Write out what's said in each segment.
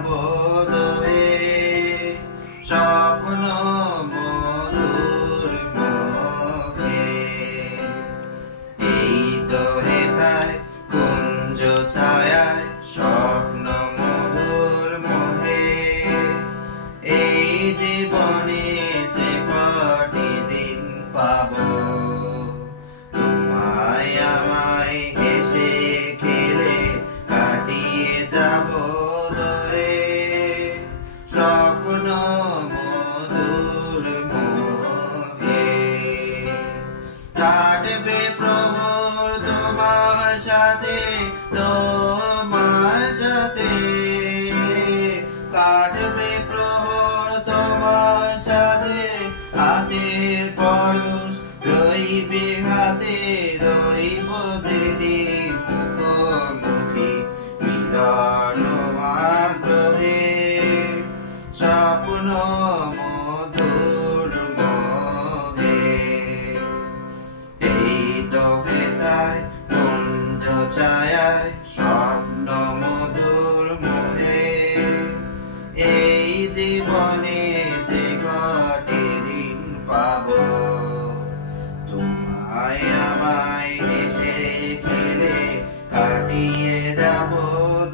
যাব দূরে স্বপ্ন মধুর মুখে এই তো হেথায় কুঞ্জ ছায়ায় স্বপ্ন মধুর মোহে এই জীবনে যে কটি দিন পাবো তোমায় আমায় হেসে খেলে কাটিয়ে যাব দূরে স্বপ্ন মধুর মোহে কাটবে প্রহর তোমার সাথে কাটবে প্রহর তোমার সাথে হাতের পরশ রইবে হাতে রইব যেদিন মুখোমুখি মিলন আগ্রহে স্বপ্ন মধুর মোহে এই তো হেথায় কুঞ্জ ছায়ায় স্বপ্ন মধুর মোহে এই জীবনে যে কটি দিন পাবো তোমায় আমায় হেসে খেলে কাটিয়ে যাব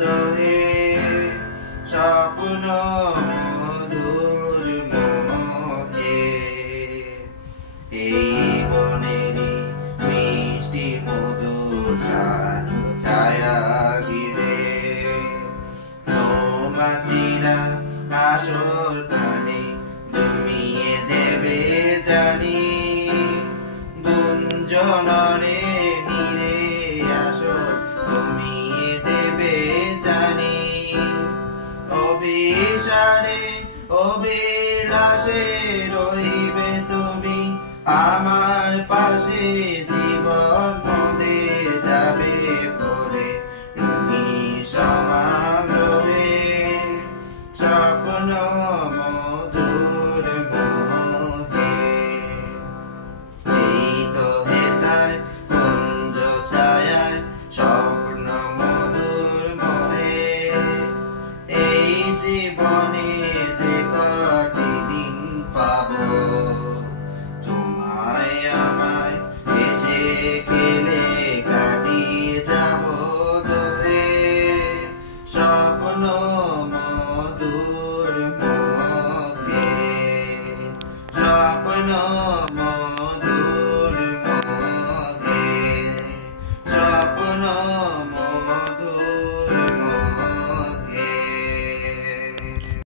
দূরে স্বপ্ন মধুর মোহে এই বনেরই মিষ্টি মধুর সাজ ছায়া ঘিরে মৌমাছিরা আসর প্রাণে জমিয়ে দেবে জানি গুঞ্জনরে নীরে আসর জমিয়ে দেবে জানি অভিসারে অভিলাষে রইবে তুমি আমার পাশে জীবন মদে যাবে ভরে তুমি সমাগ্রহে স্বপ্ন মধুর মোহে এই তো হেথায় কুঞ্জ ছায়ায় স্বপ্ন মধুর মোহে এই জীবনে যে কটি দিন পাবো তোমায় আমায় হেসে খেলে কাটিয়ে যাব দূরে স্বপ্ন মধুর মোহে স্বপ্ন মধুর মোহে স্বপ্ন